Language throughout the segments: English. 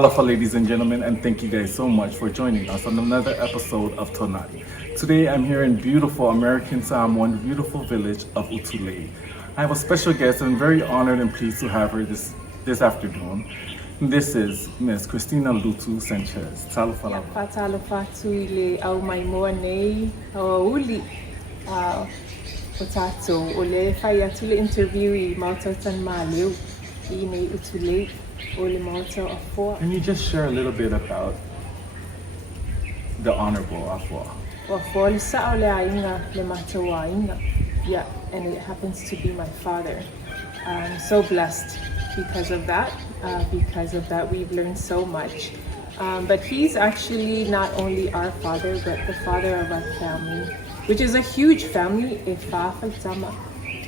Talofa, ladies and gentlemen, and thank you guys so much for joining us on another episode of Tonari. Today I'm here in beautiful American Samoan, beautiful village of Utulei. I have a special guest and I'm very honored and pleased to have her this afternoon. This is Miss Christina Lutu Sanchez. Talofa. Talofa tuile au mai moa nei uli potato ole fai atule interview I mauta tan maleu I nei Utulei ole mauta afua. Can you just share a little bit about the Honorable Afua? Afua le sa ole ainga le matawa ainga. Yeah, and it happens to be my father. I'm so blessed because of that. We've learned so much. But he's actually not only our father, but the father of our family, which is a huge family,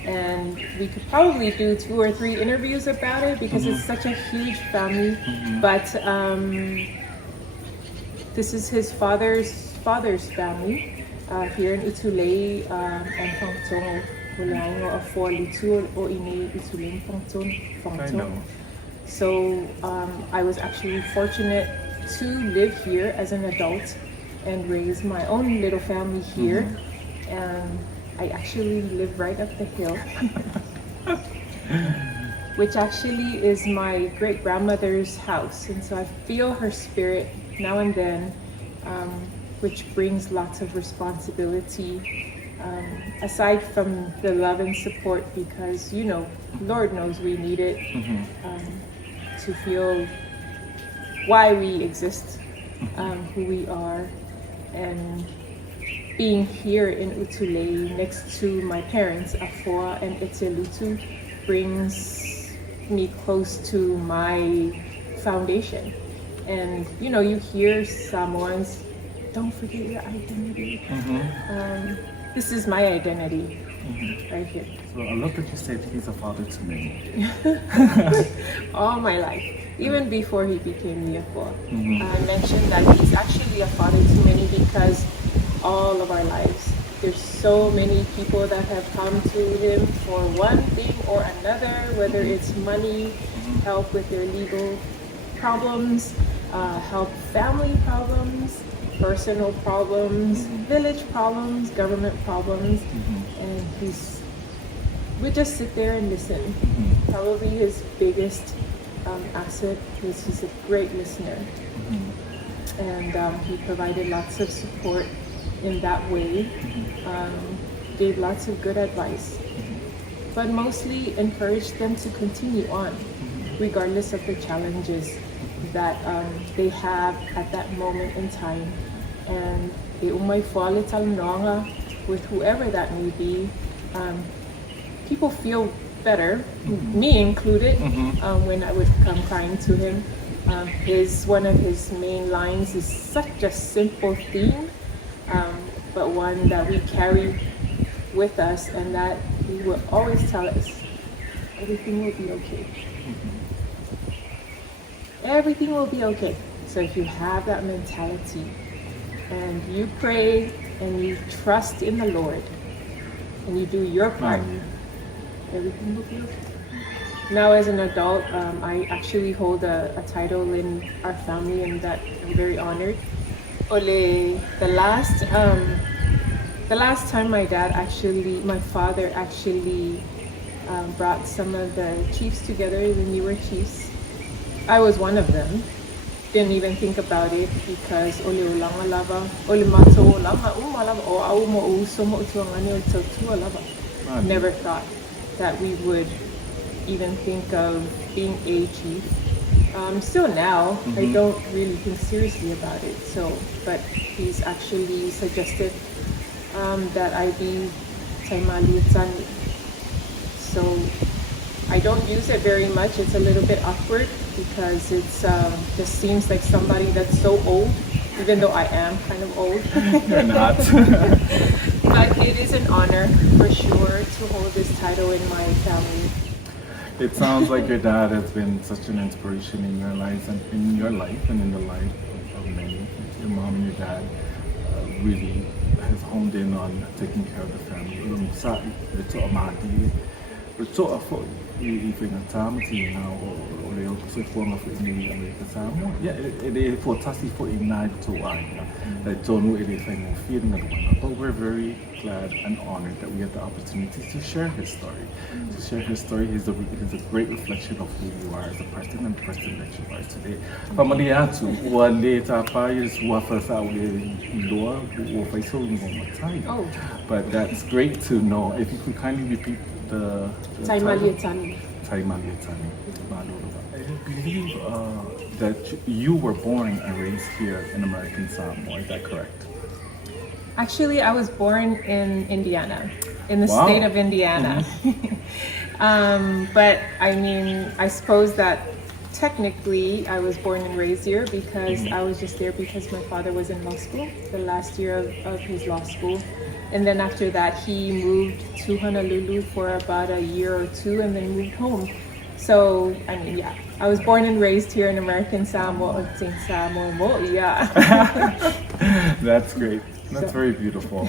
and we could probably do 2 or 3 interviews about it because it's such a huge family. But this is his father's family here in Utulei and Fangtong. So I was actually fortunate to live here as an adult and raise my own little family here. And I actually live right up the hill, which actually is my great-grandmother's house. And so I feel her spirit now and then, which brings lots of responsibility. Aside from the love and support, because Lord knows we need it to feel why we exist, who we are, and being here in Utulei next to my parents, Afua and Lutu, brings me close to my foundation. And you hear Samoans, don't forget your identity. This is my identity right here. So I love that you said he's a father to me. All my life, even before he became the Afua. I mentioned that he's actually a father to many because all of our lives, there's so many people that have come to him for one thing or another, whether it's money, help with their legal problems, help family problems, personal problems, village problems, government problems, and we just sit there and listen. Probably his biggest asset is he's a great listener, and he provided lots of support in that way, gave lots of good advice, but mostly encouraged them to continue on, regardless of the challenges that they have at that moment in time. And with whoever that may be, people feel better, me included, when I would come crying to him. One of his main lines is such a simple theme, but one that we carry with us, and that he will always tell us, everything will be okay. Everything will be okay. So if you have that mentality and you pray and you trust in the Lord and you do your part, everything will be okay. Now as an adult, I actually hold a title in our family, and that I'm very honored. Ole, the last time my father actually brought some of the chiefs together, the newer chiefs, I was one of them. Didn't even think about it because never thought that we would even think of being a chief. Still now, I don't really think seriously about it. But he's actually suggested that I be Taimalietane. So I don't use it very much. It's a little bit awkward because it's just seems like somebody that's so old, even though I am kind of old. You're not. But it is an honor for sure to hold this title in my family. It sounds like your dad has been such an inspiration in your life and in the life of many. Your mom and your dad really has honed in on taking care of the family. Yeah, it is for Tassi for Ignite to that John it is like feeling of one. But we're very glad and honored that we had the opportunity to share his story. To share his story is a great reflection of who you are as a person and the person that you are today. Famaliatu, later payers Oh. but that's great to know. If you could kindly repeat the Taimalietane. Taimalietane. I believe that you were born and raised here in American Samoa. Is that correct? Actually, I was born in Indiana, in the Wow. state of Indiana. But I mean, I suppose that technically I was born and raised here because I was just there because my father was in law school, the last year of his law school. And then after that, he moved to Honolulu for about a year or two and then moved home. So, I mean, yeah, I was born and raised here in American Samoa, yeah. That's great. That's very beautiful.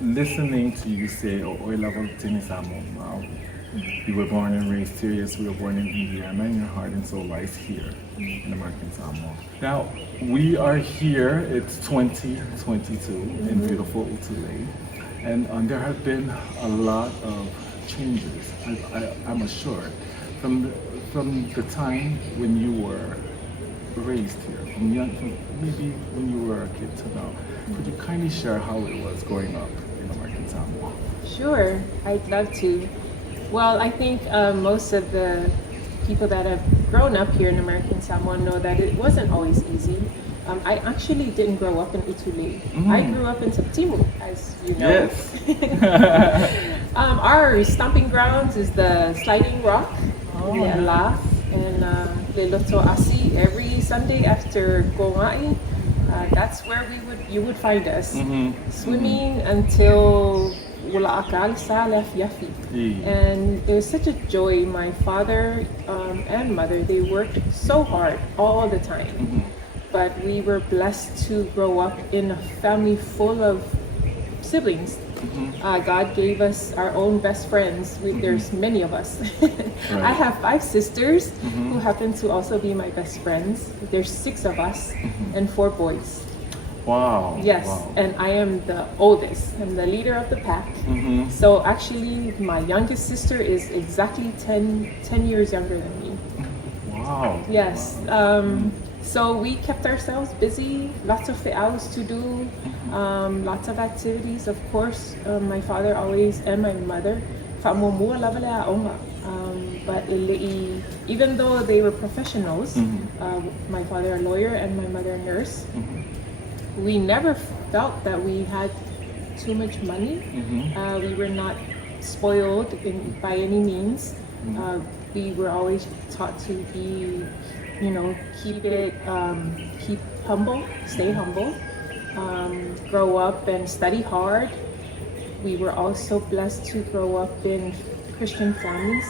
Listening to you say, you were born and raised here, yes, we were born in Indiana, and your heart and soul lies here in American Samoa. Now, we are here, it's 2022 in beautiful Utule, and there have been a lot of changes, I'm assured, from the time when you were raised here, from maybe when you were a kid to now. Could you kindly share how it was growing up in American Samoa? Sure, I'd love to. Well, I think most of the people that have grown up here in American Samoa know that it wasn't always easy. I actually didn't grow up in Utule. I grew up in Septimu, as you know. Yes. Our stomping grounds is the Sliding Rock, La, and Leloto Asi. Every Sunday after Go'ai, that's where you would find us swimming until Wula Akal Salaf Yafi. And it was such a joy. My father and mother, they worked so hard all the time. But we were blessed to grow up in a family full of siblings. God gave us our own best friends. There's many of us. I have 5 sisters who happen to also be my best friends. There's 6 of us and 4 boys. Wow. Yes, wow. and I am the oldest. I'm the leader of the pack. So actually, my youngest sister is exactly 10 years younger than me. Wow. Yes. So we kept ourselves busy, lots of fe'aus to do, lots of activities, of course. My father always, and my mother, but even though they were professionals, my father a lawyer and my mother a nurse, we never felt that we had too much money. We were not spoiled by any means. We were always taught to be, keep humble, stay humble, grow up and study hard. We were also blessed to grow up in Christian families.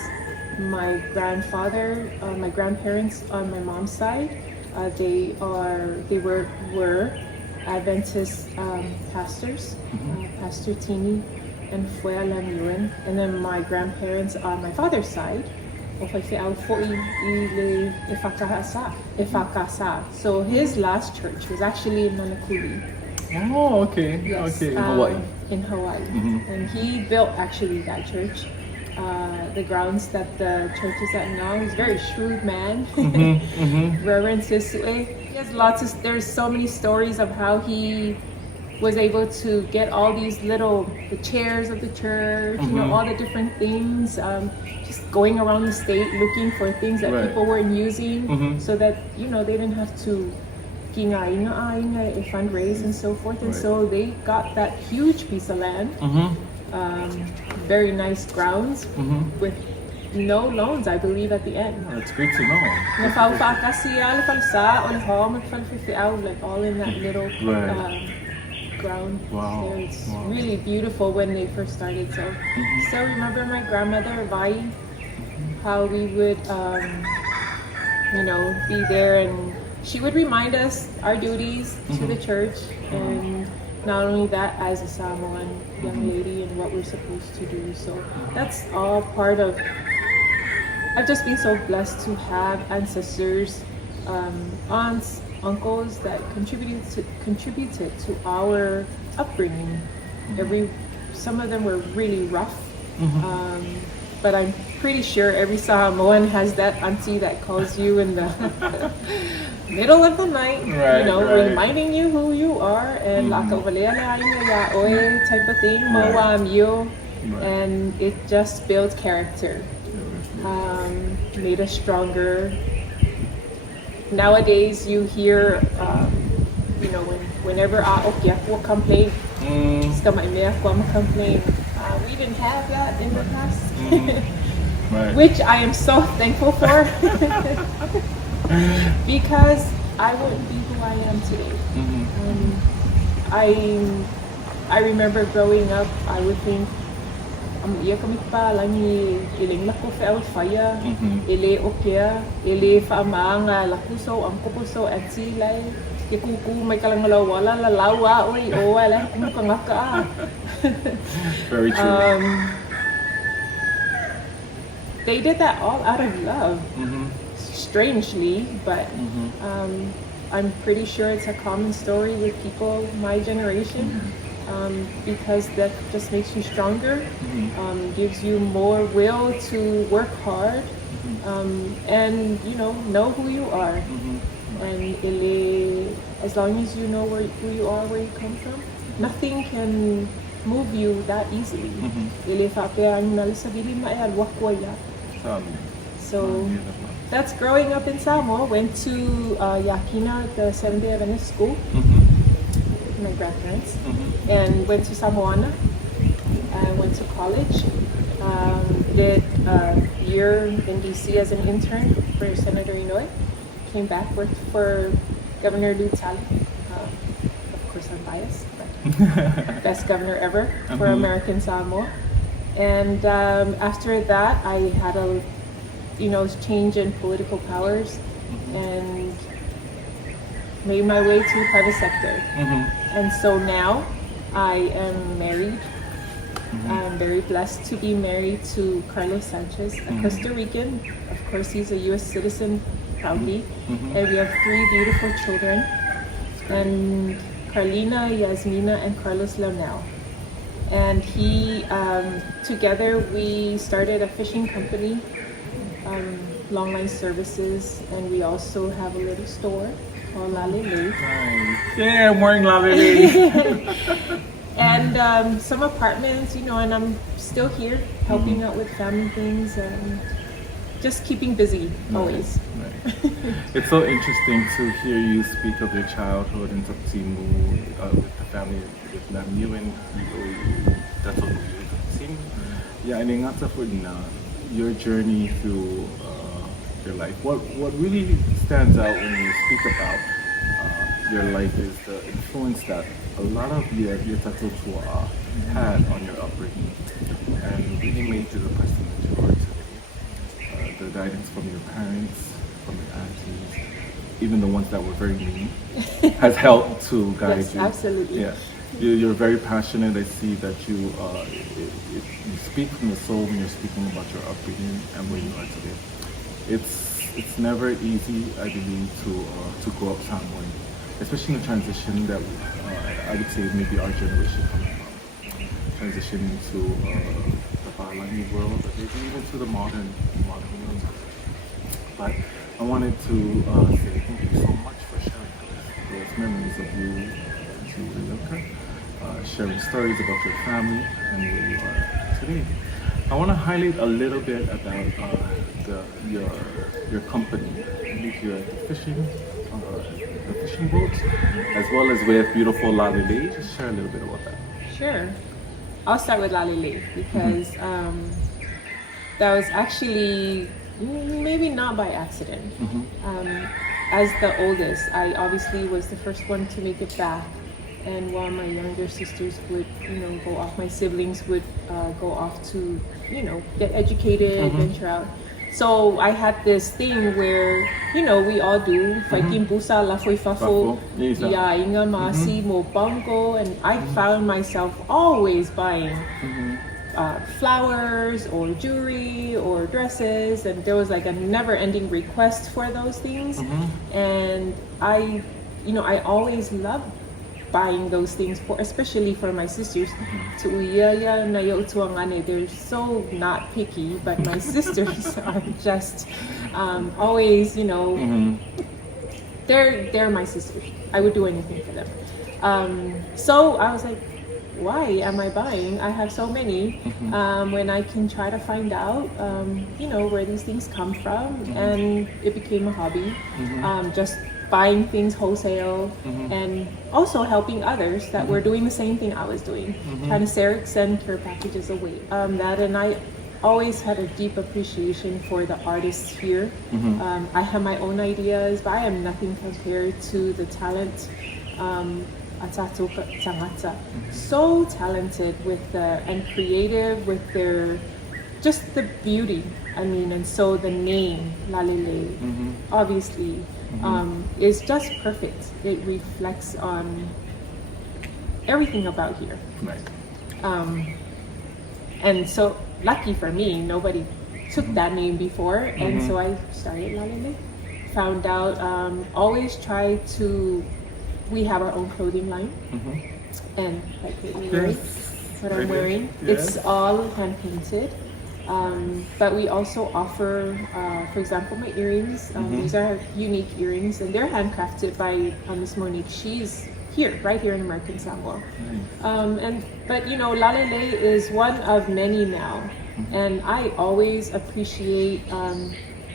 My grandfather, my grandparents on my mom's side, they were Adventist pastors, Pastor Tini and Fuea Lamuan. And then my grandparents on my father's side, so his last church was actually in Nanakuli. Oh, okay. Yes, Okay, in Hawaii. In Hawaii. And he built actually that church. The grounds that the church is at now. He's a very shrewd man. Reverend Sisue. He has there's so many stories of how he was able to get all these the chairs of the church, all the different things, just going around the state looking for things that people weren't using, so that, they didn't have to fundraise and so forth. And so they got that huge piece of land, very nice grounds, with no loans, I believe, at the end. That's great to know. Like all in that little ground. Wow. So it's really beautiful when they first started. So still remember my grandmother, Vai, how we would, be there, and she would remind us our duties to the church, and not only that, as a Samoan young lady, and what we're supposed to do. So that's all part of. I've just been so blessed to have ancestors aunts, uncles that contributed to our upbringing. Some of them were really rough, but I'm pretty sure every Samoan has that auntie that calls you in the middle of the night, reminding you who you are, and type of thing, and it just builds character, made us stronger. Nowadays, you hear, whenever will complain, complain. We didn't have that in the past, which I am so thankful for, because I wouldn't be who I am today. I remember growing up, I would think, ia kami pa langi iling lako fel fire, ele okea, ele faamanga lakuso ang kupuso at silay. Kuku may kalangalawala lalawa oi wala kumukangaka. Very true. They did that all out of love, strangely, but I'm pretty sure it's a common story with people my generation, because that just makes you stronger, gives you more will to work hard, and know who you are. And as long as you know who you are, where you come from, nothing can move you that easily. So that's growing up in Samoa. Went to Yakina, the Seventh-day Adventist school, my grandparents, and went to Samoana. Went to college. Did a year in DC as an intern for Senator Inouye. Came back, worked for Governor Lutu Sanchez. Of course, I'm biased, but best governor ever for American Samoa. And after that, I had a change in political powers and made my way to private sector. And so now I am married. I'm very blessed to be married to Carlos Sanchez, a Costa Rican. Of course, he's a U.S. citizen proudly. And we have 3 beautiful children. And Carlina, Yasmina, and Carlos Leonel. And together we started a fishing company, Longline Services, and we also have a little store called Lalele. Nice. Yeah, I'm wearing Lalele. And some apartments, and I'm still here helping out with family things and just keeping busy always. Right. It's so interesting to hear you speak of your childhood in Tapsimu, with the family with Namu and that's what you Tapsimu. Yeah, and your journey through your life. What really stands out when you speak about your life is the influence that a lot of your tatotua had on your upbringing and really made you the person that you are today. The guidance from your parents, from your aunties, even the ones that were very mean, has helped to guide yes, you. Absolutely. Yeah. You're very passionate. I see that you speak from the soul when you're speaking about your upbringing and where you are today. It's never easy, I believe, to grow up Samoan, especially in the transition that I would say maybe our generation coming from, transitioning to the Palani world, or maybe even to the modern world. But I wanted to say thank you so much for sharing those memories of you as you were younger, sharing stories about your family and where you are today. I want to highlight a little bit about your company. Here at the fishing boats, as well as with beautiful Lalele. Just share a little bit about that. Sure. I'll start with Lalele because that was actually maybe not by accident. As the oldest, I obviously was the first one to make it back. And while my younger sisters would, go off, my siblings would go off to, get educated, venture out. So I had this thing where, we all do, fighting busa, lafoy fafo, ya inga masi mo bango, and I found myself always buying flowers or jewelry or dresses, and there was like a never-ending request for those things. And I always loved buying those things for, especially for my sisters. They're so not picky, but my sisters are just always, they're my sisters. I would do anything for them. So I was like, why am I buying? I have so many, when I can try to find out, where these things come from. And it became a hobby, just buying things wholesale, and also helping others that were doing the same thing I was doing, trying to send care packages away. That, and I always had a deep appreciation for the artists here. I have my own ideas, but I am nothing compared to the talent. Atatoka Tangata, so talented and creative with their, just the beauty. I mean, and so the name Lalele, obviously, is just perfect. It reflects on everything about here. Right. And so lucky for me, nobody took that name before, and so I started Lalele. Found out, always try to. We have our own clothing line, and like what I'm wearing, it's all hand painted. But we also offer, for example, my earrings. These are unique earrings, and they're handcrafted by Miss Monique. She's right here in American Samoa. But Lalele is one of many now, and I always appreciate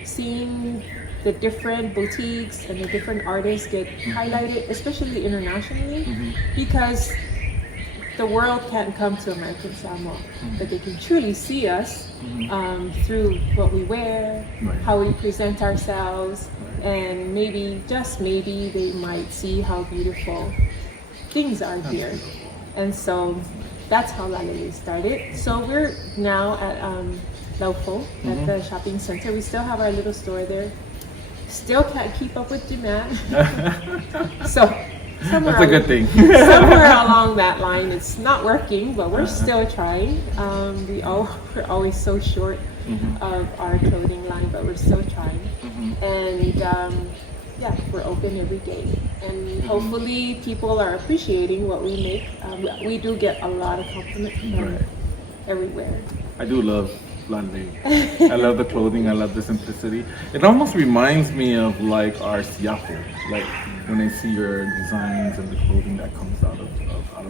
seeing the different boutiques and the different artists get highlighted, especially internationally, because the world can't come to American Samoa, but they can truly see us through what we wear, how we present ourselves, and maybe, just maybe, they might see how beautiful things are here. And so that's how Lalele started. So we're now at Laufo, at the shopping center. We still have our little store there. Still can't keep up with demand. So that's a good thing. Somewhere along that line, it's not working, but we're still trying. We're always so short of our clothing line, but we're still trying. And we're open every day. And hopefully people are appreciating what we make. We do get a lot of compliments from everywhere. I do love Lalele. I love the clothing. I love the simplicity. It almost reminds me of like our siapo, like when I see your designs and the clothing that comes out of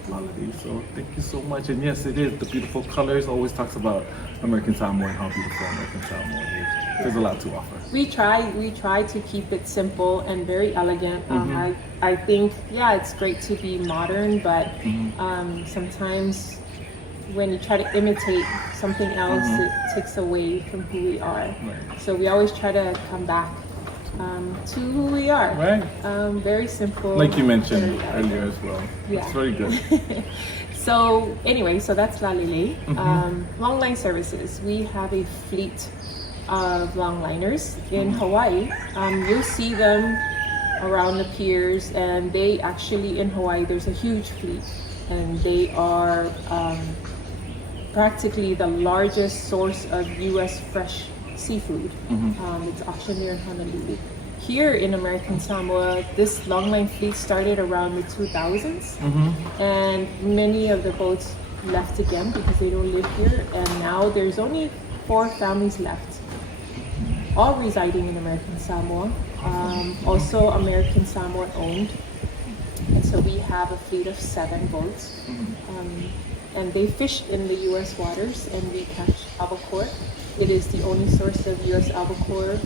Lalele. So thank you so much. And yes, it is the beautiful colors. Always talks about American Samoa and how beautiful American Samoa is. There's a lot to offer. We try to keep it simple and very elegant. I think it's great to be modern, but sometimes when you try to imitate something else, it takes away from who we are. So we always try to come back to who we are. Very simple. Like you mentioned earlier as well. It's very good. So anyway, so that's Lalele. Long line services. We have a fleet of longliners in Hawaii. You'll see them around the piers, and they actually, in Hawaii, there's a huge fleet, and they are practically the largest source of U.S. fresh seafood. It's auctioned there in Honolulu. Here in American Samoa, this longline fleet started around the 2000s, and many of the boats left again because they don't live here, and now there's only 4 families left, all residing in American Samoa, also American Samoa owned. And so we have a fleet of 7 boats. And they fish in the U.S. waters, and we catch albacore. It is the only source of U.S. albacore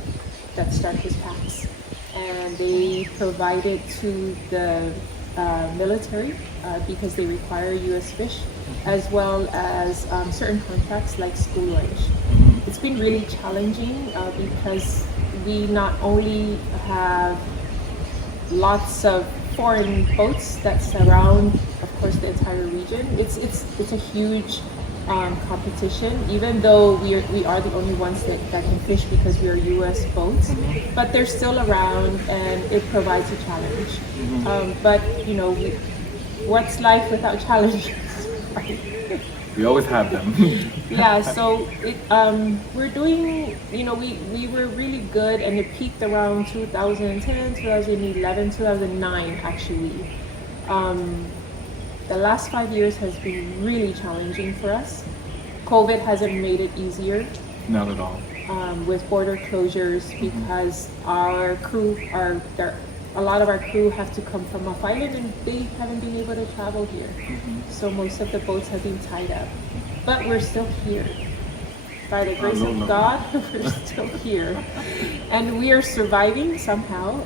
that Starkist packs. And they provide it to the military because they require U.S. fish, as well as certain contracts like school lunch. It's been really challenging because we not only have lots of foreign boats that surround, of course, the entire region. It's a huge competition, even though we are the only ones that can fish because we are U.S. boats, but they're still around, and it provides a challenge. But what's life without challenges, right? We always have them. Yeah, so we're doing, we were really good, and it peaked around 2010, 2011, 2009 actually. The last 5 years has been really challenging for us. COVID hasn't made it easier. Not at all. With border closures, because our crew a lot of our crew have to come from off island, and they haven't been able to travel here. So most of the boats have been tied up, but we're still here. By the grace of God, we're still here, and we are surviving somehow,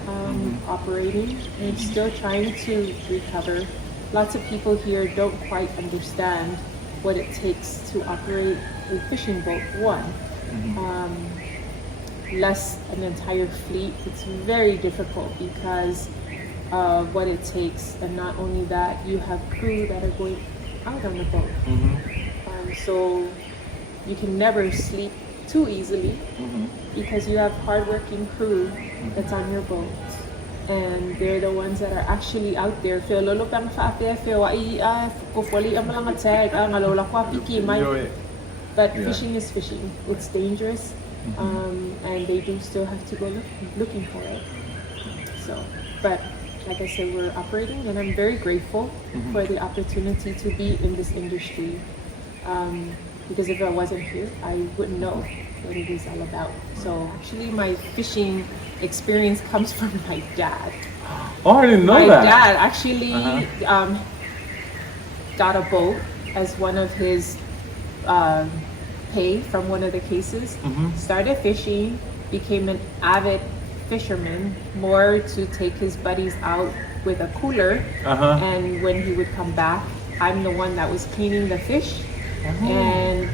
operating and still trying to recover. Lots of people here don't quite understand what it takes to operate a fishing boat. Less an entire fleet. It's very difficult because of what it takes, and not only that, you have crew that are going out on the boat. So you can never sleep too easily because you have hardworking crew that's on your boat, and they're the ones that are actually out there. But fishing is fishing. It's dangerous, and they do still have to go looking for it. So, but like I said, we're operating, and I'm very grateful for the opportunity to be in this industry. Because if I wasn't here, I wouldn't know what it is all about. So actually, my fishing experience comes from my dad. Oh, I didn't know my that. My dad actually got a boat as one of his pay from one of the cases. Started fishing, became an avid fisherman, more to take his buddies out with a cooler. And when he would come back, I'm the one that was cleaning the fish. And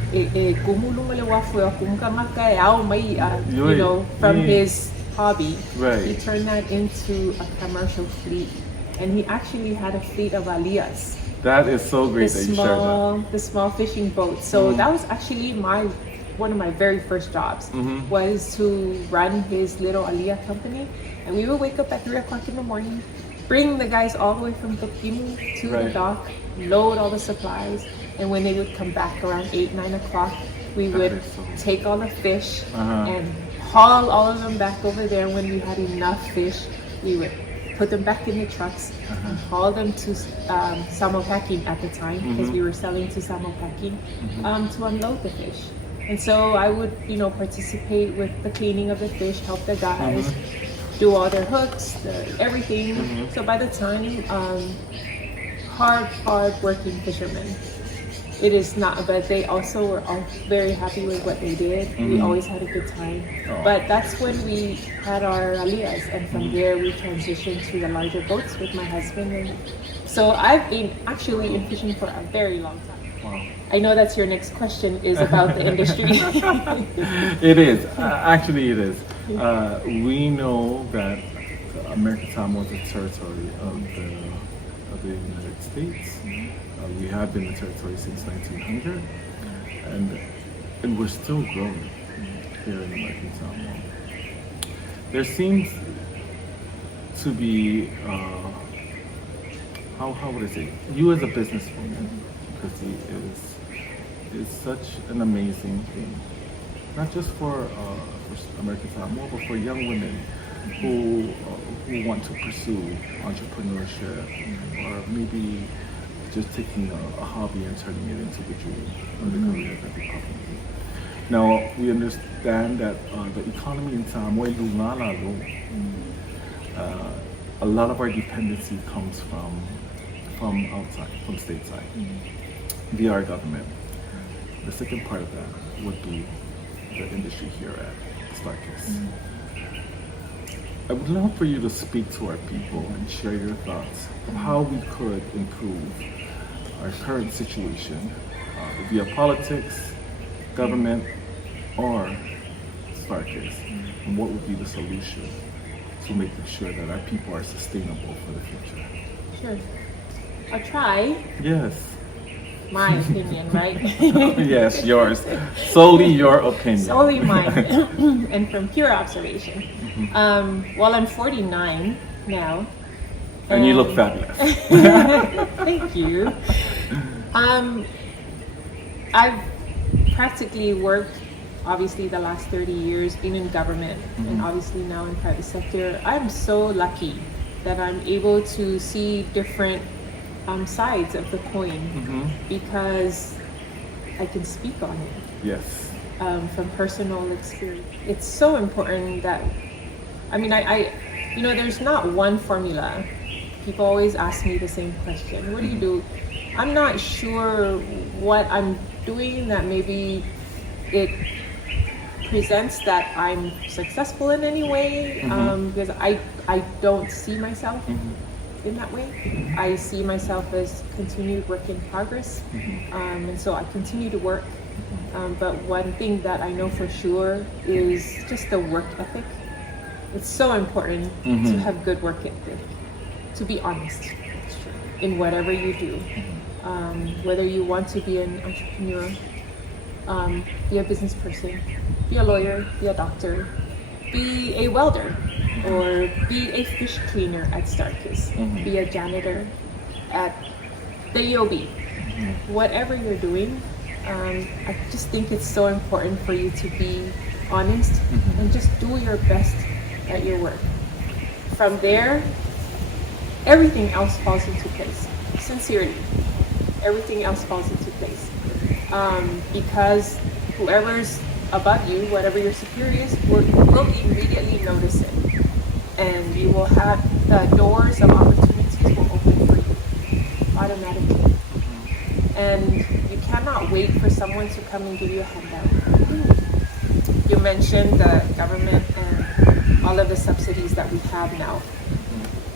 from his hobby, he turned that into a commercial fleet, and he actually had a fleet of alias. That is so great that you shared that. The small fishing boats. So that was actually one of my very first jobs, was to run his little alia company. And we would wake up at 3 o'clock in the morning, bring the guys all the way from Bikini to the dock, load all the supplies. And when they would come back around 8, 9 o'clock, we would take all the fish and haul all of them back over there. When we had enough fish, we would put them back in the trucks and haul them to Samo Packing at the time, because we were selling to Samo Packing, to unload the fish. And so I would, participate with the cleaning of the fish, help the guys do all their hooks, everything. So by the time, hard working fishermen. It is not, but they also were all very happy with what they did. We always had a good time. But that's when we had our alias, and from there we transitioned to the larger boats with my husband. And so I've been actually in fishing for a very long time. Wow. I know that's your next question is about the industry. It is. Actually, it is. We know that American Samoa is a territory of the United States. We have been a territory since 1900, and we're still growing here in American Samoa. There seems to be, how would I say, you as a businesswoman, because is such an amazing thing, not just for American Samoa, but for young women who want to pursue entrepreneurship, or maybe just taking a hobby and turning it into the dream or the career that they probably do. Now, we understand that the economy in Samoa, a lot of our dependency comes from outside, from stateside, via our government. The second part of that would be the industry here at Starkist. I would love for you to speak to our people and share your thoughts of how we could improve our current situation via politics, government, or Starkist, and what would be the solution to making sure that our people are sustainable for the future. Sure. I'll try. Yes. My opinion, right? Yes, yours. Solely your opinion. Solely mine, and from pure observation. Well, I'm 49 now. And you look fabulous. Thank you. I've practically worked, obviously, the last 30 years been in government and obviously now in private sector. I'm so lucky that I'm able to see different sides of the coin because I can speak on it. Yes. From personal experience. It's so important that, I mean, I there's not one formula. People always ask me the same question. What do you do? I'm not sure what I'm doing that maybe it presents that I'm successful in any way, because I don't see myself in that way. I see myself as continued work in progress, and so I continue to work. But one thing that I know for sure is just the work ethic. It's so important to have good work ethic, to be honest in whatever you do. Whether you want to be an entrepreneur, be a business person, be a lawyer, be a doctor, be a welder, or be a fish cleaner at Starkist, be a janitor at the EOB. Whatever you're doing, I just think it's so important for you to be honest and just do your best at your work. From there, everything else falls into place. Sincerely, everything else falls into place. Because whoever's above you, whatever your superior is, will immediately notice it. And you will have the doors of opportunities will open for you automatically. And you cannot wait for someone to come and give you a handout. You mentioned the government and all of the subsidies that we have now.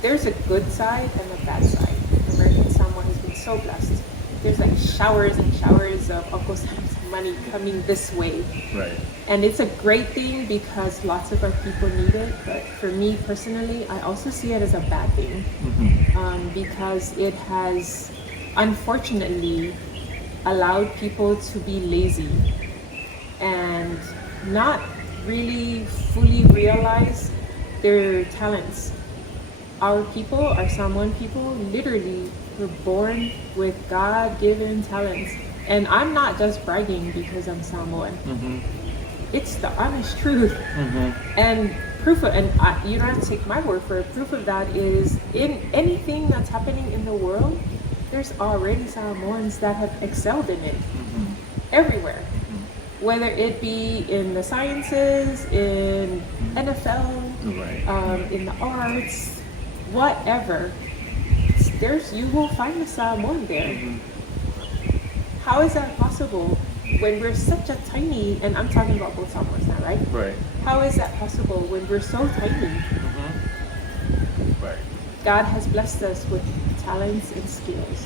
There's a good side and a bad side. American Samoa has been so blessed. There's like showers and showers of Uncle Sam's money coming this way. Right. And it's a great thing because lots of our people need it. But for me personally, I also see it as a bad thing, because it has unfortunately allowed people to be lazy and not really fully realize their talents. Our people, our Samoan people, literally were born with God-given talents. And I'm not just bragging because I'm Samoan. It's the honest truth. And proof of, and you don't have to take my word for it, proof of that is in anything that's happening in the world, there's already Samoans that have excelled in it. Everywhere. Whether it be in the sciences, in NFL, in the arts, whatever, you will find the Samoan there. How is that possible when we're such a tiny, and I'm talking about both Samoans now, right? Right. How is that possible when we're so tiny? Right. God has blessed us with talents and skills.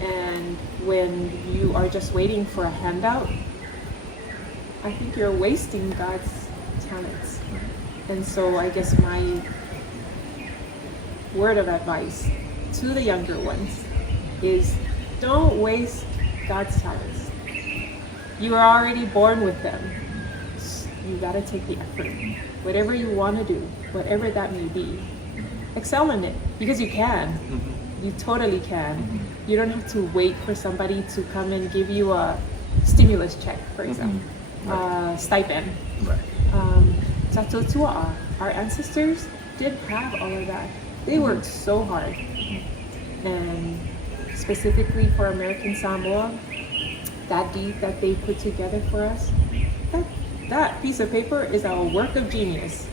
And when you are just waiting for a handout, I think you're wasting God's talents. And so I guess my word of advice to the younger ones is don't waste God's talents. You are already born with them. You gotta take the effort. Whatever you want to do, whatever that may be, excel in it because you can. You totally can. You don't have to wait for somebody to come and give you a stimulus check, for example, stipend. Tato Tua'a, our ancestors didn't have all of that. They worked so hard. And specifically for American Samoa, that deed that they put together for us, that piece of paper is a work of genius.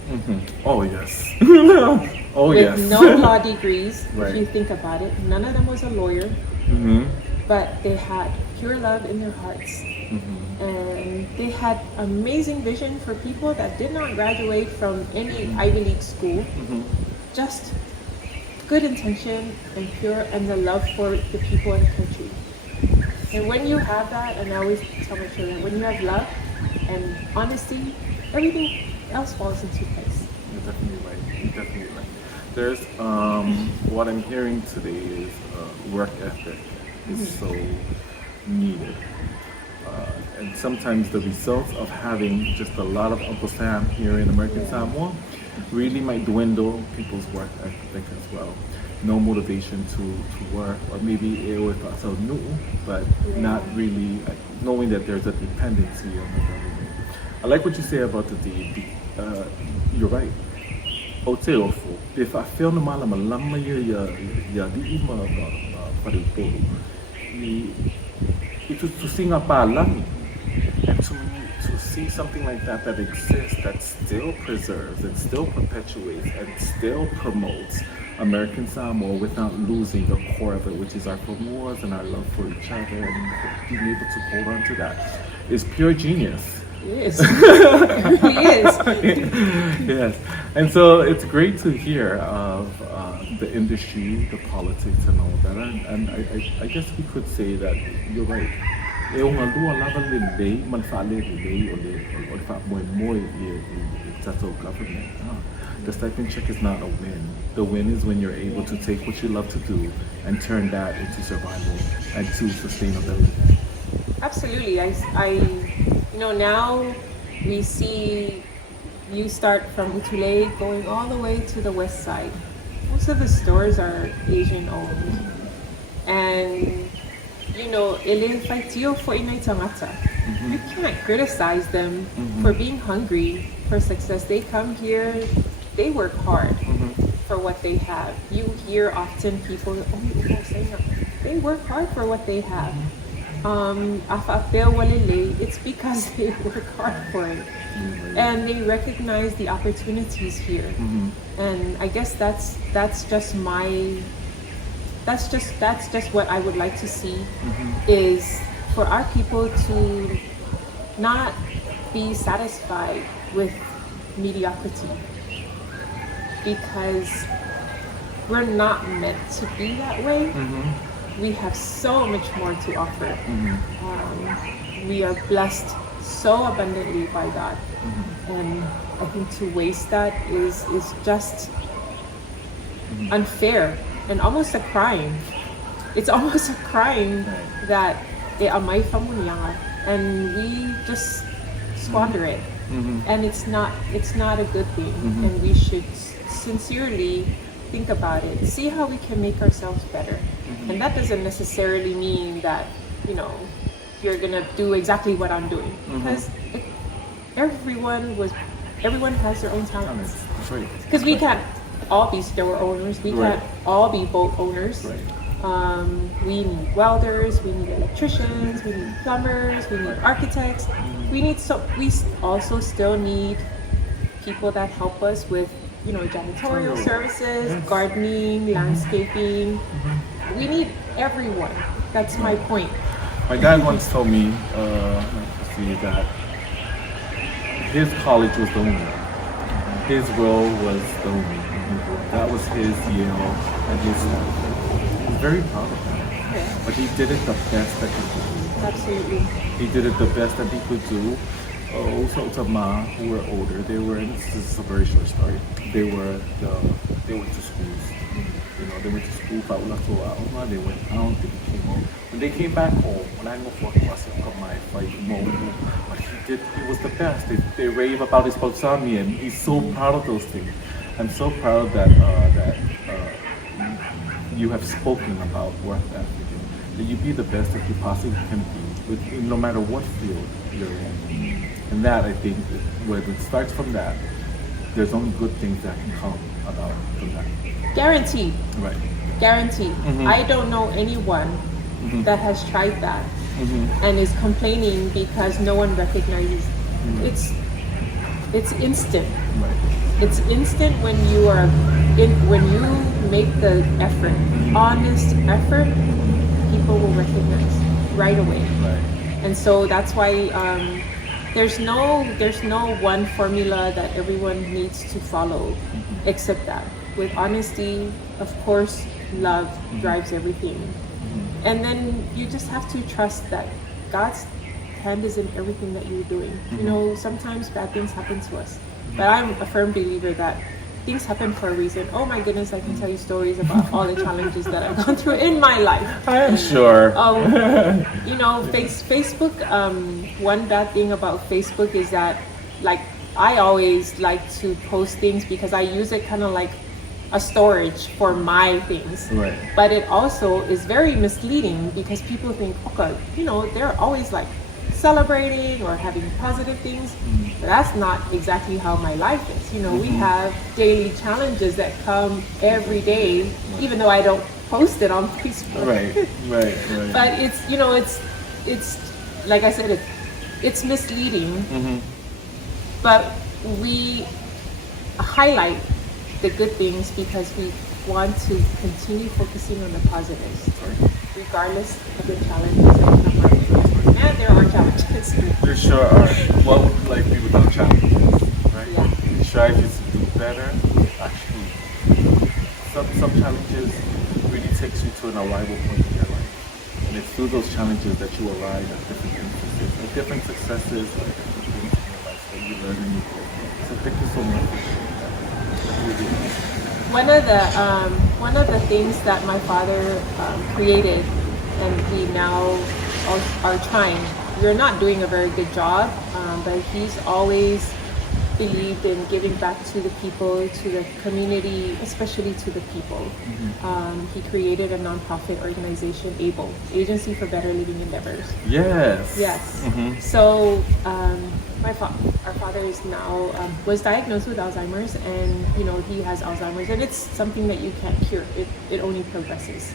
Oh, yes. With no law degrees, if you think about it. None of them was a lawyer, but they had pure love in their hearts. And they had amazing vision for people that did not graduate from any Ivy League school. Just good intention and pure, and the love for the people and the country. And when you have that, and I always tell my children, when you have love and honesty, everything else falls into place. You're definitely right. You're definitely right. There's what I'm hearing today is work ethic is so needed. And sometimes the results of having just a lot of Uncle Sam here in American Samoa really might dwindle people's work ethic as well. no motivation to work, or maybe it was so new, but not really knowing that there's a dependency on the government. I like what you say about the deed. You're right. Oteofo. If I feel no malama lama ya di ima paripo, to sing a palang, and to see something like that exists, that still preserves and still perpetuates and still promotes American Samoa without losing the core of it, which is our remorse and our love for each other, and being able to hold on to that is pure genius. Yes, he is. Yes, and so it's great to hear of the industry, the politics, and all that. And I guess we could say that you're right. The stipend check is not a win. The win is when you're able to take what you love to do and turn that into survival and to sustainability. Absolutely. Now we see you start from Utule going all the way to the west side. Most of the stores are Asian owned. And, ele faitio for inaitangata. You can't criticize them for being hungry for success. They come here, they work hard for what they have. You hear often people, they work hard for what they have. It's because they work hard for it, and they recognize the opportunities here. And I guess that's just what I would like to see, is for our people to not be satisfied with mediocrity, because we're not meant to be that way. We have so much more to offer. We are blessed so abundantly by God. And I think to waste that is just unfair and almost a crime. It's almost a crime that and we just squander it. And it's not a good thing. And we should sincerely think about it, see how we can make ourselves better. And that doesn't necessarily mean that, you're gonna do exactly what I'm doing, because everyone has their own talents. Because we can't all be store owners, we can't all be boat owners. We need welders, we need electricians, we need plumbers, we need architects. We also still need people that help us with janitorial services, gardening, landscaping. We need everyone. That's my point. My dad once told me that his college was the only. His role was the only. That was his Yale and his Stanford. He's very proud of that. Yeah. But he did it the best that he could do. Absolutely. He did it the best that he could do. Also, Ma, who were older, this is a very short story. They went to schools. They went to school, they went out, they came home. When they came back home, when I moved for but he was the best. They rave about his Pausami, and he's so proud of those things. I'm so proud that you have spoken about work ethic, that you be the best that you possibly can be, no matter what field you're in. And that, I think, when it starts from that, there's only good things that can come about from that. Guaranteed. Right. Guaranteed. I don't know anyone that has tried that and is complaining because no one recognizes. It's instant. Right. It's instant when you make the effort, honest effort. People will recognize right away. Right. And so that's why there's no one formula that everyone needs to follow, except that with honesty, of course, love drives everything. And then you just have to trust that God's hand is in everything that you're doing. Sometimes bad things happen to us, but I'm a firm believer that things happen for a reason. Oh my goodness, I can tell you stories about all the challenges that I've gone through in my life. I am sure. Facebook, one bad thing about Facebook is that, I always like to post things because I use it kind of like a storage for my things. Right. But it also is very misleading because people think, okay, they're always like celebrating or having positive things. But that's not exactly how my life is. We have daily challenges that come every day, even though I don't post it on Facebook. Right. But it's like I said, it's misleading. But we highlight the good things because we want to continue focusing on the positives, regardless of the challenges that come our way. And there are challenges. There sure are. What would life be without challenges, right? Yeah. It strives you to do better. Actually, some challenges really takes you to an arrival point in your life. And it's through those challenges that you arrive at different successes, or different things in your life that you learn and you grow. So thank you so much for sharing that. One of the things that my father created, and we now are trying. We're not doing a very good job, but he's always believed in giving back to the people, to the community, especially to the people. He created a nonprofit organization, ABLE, Agency for Better Living Endeavors. Yes. So our father is now was diagnosed with Alzheimer's, and he has Alzheimer's, and it's something that you can't cure. It only progresses.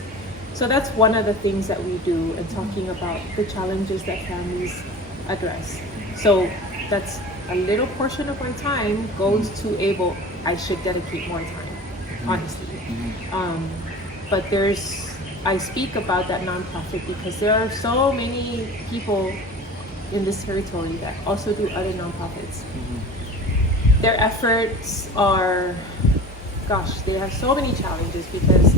So that's one of the things that we do, and talking about the challenges that families address. So that's a little portion of my time goes to ABLE. I should dedicate more time, honestly. But I speak about that nonprofit because there are so many people in this territory that also do other nonprofits. Their efforts are, they have so many challenges because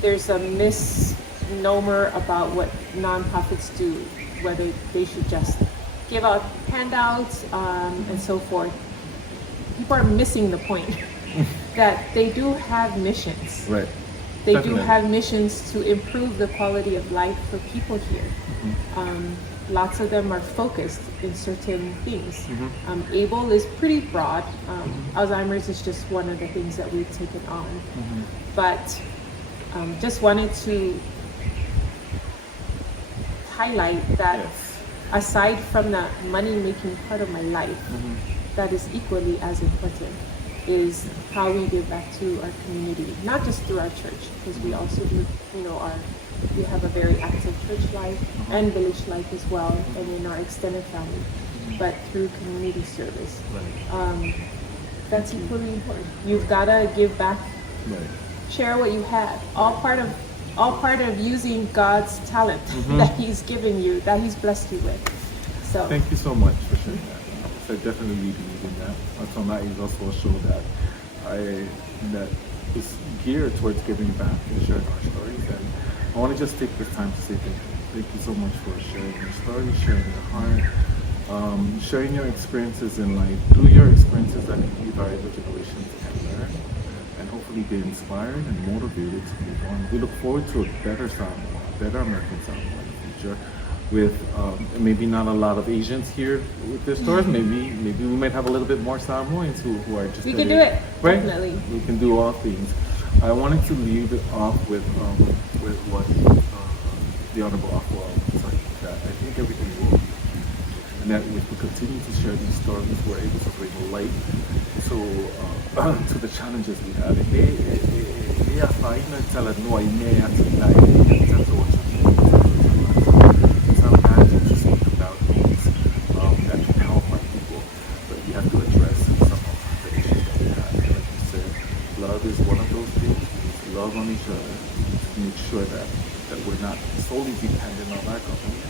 there's a misnomer about what nonprofits do, whether they should just give out handouts and so forth. People are missing the point that they do have missions. Right. They Definitely. do have missions to improve the quality of life for people here. Lots of them are focused in certain things. ABLE is pretty broad. Alzheimer's is just one of the things that we've taken on. But just wanted to highlight that aside from the money-making part of my life, that is equally as important is how we give back to our community, not just through our church, because we also do, we have a very active church life and village life as well, and in our extended family, but through community service. That's equally important. You've got to give back, share what you have, all part of using God's talent that He's given you, that He's blessed you with. So thank you so much for sharing that. I definitely believe in that. Tonight is also a show that is geared towards giving back and sharing our stories. And I want to just take this time to say thank you. Thank you so much for sharing your story, sharing your heart, sharing your experiences in life. Through your experiences, that our other generations can learn and hopefully be inspired and motivated to move on. We look forward to a better Samoa, a better American Samoa in the future, with maybe not a lot of Asians here with their stories. Maybe we might have a little bit more Samoans who are just we can do it, right? Definitely. We can do all things. I wanted to leave it off with what the Honorable Aqua said, that I think everything will be, and that if we continue to share these stories, we're able to bring light to the challenges we have. Sometimes you just think about things that can help our people, but we have to address some of the issues that we have. And like you said, love is one of those things. We need to love on each other to make sure that we're not solely dependent on our government.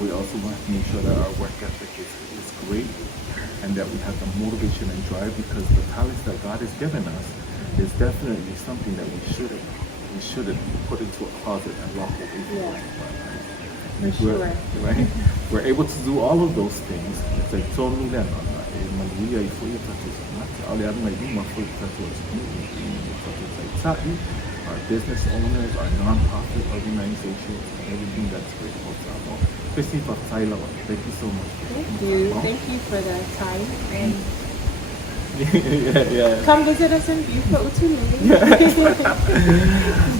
We also want to make sure that our work ethic is great, and that we have the motivation and drive, because the talents that God has given us is definitely something that we shouldn't put into a closet and lock away from. For sure. Right? We're able to do all of those things. It's like our business owners, our non-profit organizations, and everything that's great about Samoa. Christy, thank you so much. Thank you. Thank you for the time. And Yeah. Come visit us in beautiful Utulu.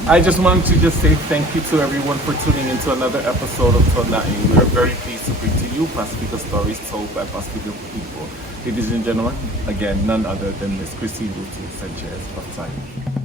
I just wanted to just say thank you to everyone for tuning into another episode of Tonai. We are very pleased to bring to you Pacifica stories told by Pacifica people. Ladies and gentlemen, again, none other than Miss Christina Lutu Sanchez of Time.